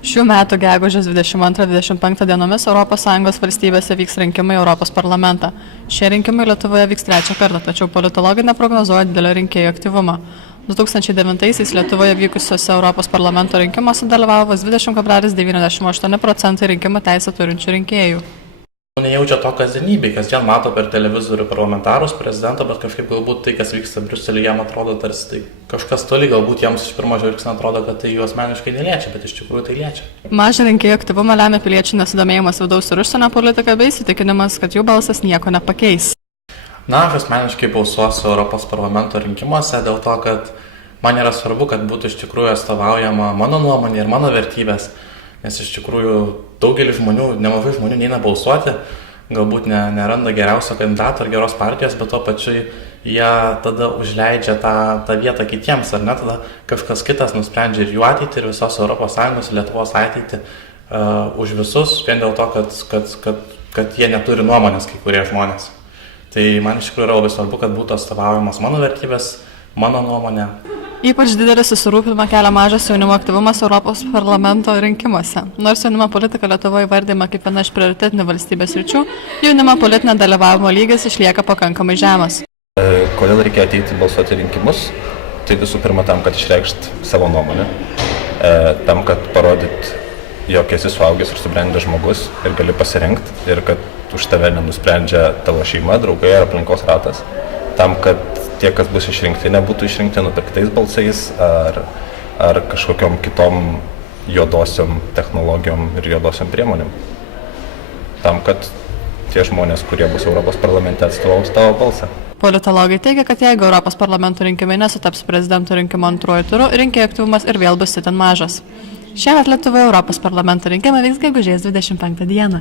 Šių metų gegužės 22-25 dienomis ES valstybėse vyks rinkimai į Europos parlamentą. Šie rinkimai Lietuvoje vyks trečią kartą, tačiau politologai neprognozuoja didelio rinkėjų aktyvumą. 2009-aisiais Lietuvoje vykusiuose Europos parlamento rinkimuose dalyvavo 20,98% rinkimų teisę turinčių rinkėjų. Nejaučia to kasdienybėje, kasdien mato per televizorių parlamentarus, prezidentą, bet kažkaip galbūt tai, kas vyksta Briuselyje, jam atrodo tarsi tai kažkas toli, galbūt jiems iš pirmo žvilgsnio atrodo, kad tai juos asmeniškai neliečia, bet iš tikrųjų tai liečia. Mažą rinkėjų aktyvumą lemia piliečių nesidomėjimas vidaus ir užsienio politika bei įsitikinimas, kad jų balsas nieko nepakeis. Na, aš asmeniškai balsuosiu Europos parlamento rinkimuose dėl to, kad man yra svarbu, kad būtų iš tikrųjų atstovaujama mano nuomonė ir mano vertybės. Nes iš tikrųjų daugelis žmonių, nemažai žmonių neina balsuoti, galbūt neranda geriausio kandidato ar geros partijos, bet to pačiu jie tada užleidžia tą vietą kitiems, ar ne, tada kažkas kitas nusprendžia ir jų ateitį, ir visos ES, ir Lietuvos ateitį už visus, vien dėl to, kad jie neturi nuomonės kai kurie žmonės. Tai man iš tikrųjų yra labai svarbu, kad būtų atstovaujamas mano vertybės, mano nuomonė. Ypač didelį susirūpinimą kelia mažas jaunimo aktyvumas Europos parlamento rinkimuose. Nors jaunimo politika Lietuvoje įvardyma kaip viena iš prioritetinių valstybės sričių, jaunimo politinio dalyvavimo lygis išlieka pakankamai žemas. Kodėl reikia ateiti balsuoti rinkimus? Tai visų pirma tam, kad išreikšt savo nuomonę, tam, kad parodyt, jog esi suaugęs ir subrendęs žmogus ir gali pasirinkti, ir kad už tave nenusprendžia tavo šeima, draugai ar aplinkos ratas, tam, kad tie, kas bus išrinkti, nebūtų išrinkti nupirktais balsais ar kažkokiom kitom juodosiom technologijom ir juodosiom priemonėm. Tam, kad tie žmonės, kurie bus Europos parlamente, atstovaus tavo balsą. Politologai teigia, kad jeigu Europos parlamento rinkimai nesutaps prezidento rinkimo antruoju turu, rinkėjų aktyvumas ir vėl bus itin mažas. Šiemet Lietuvoje Europos parlamento rinkimai vyks gegužės 25 dieną.